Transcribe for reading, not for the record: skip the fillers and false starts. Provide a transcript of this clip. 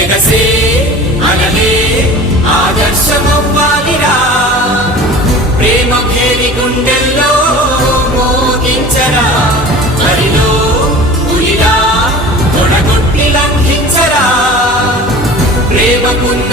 ఎగసే అనలే ఆదర్శమవ్వాలిరా ప్రేమ భేరి గుండెల్లో మోగించరా మరిలో పులిలా తొడగొట్టి లంఘించరా ప్రేమకున్న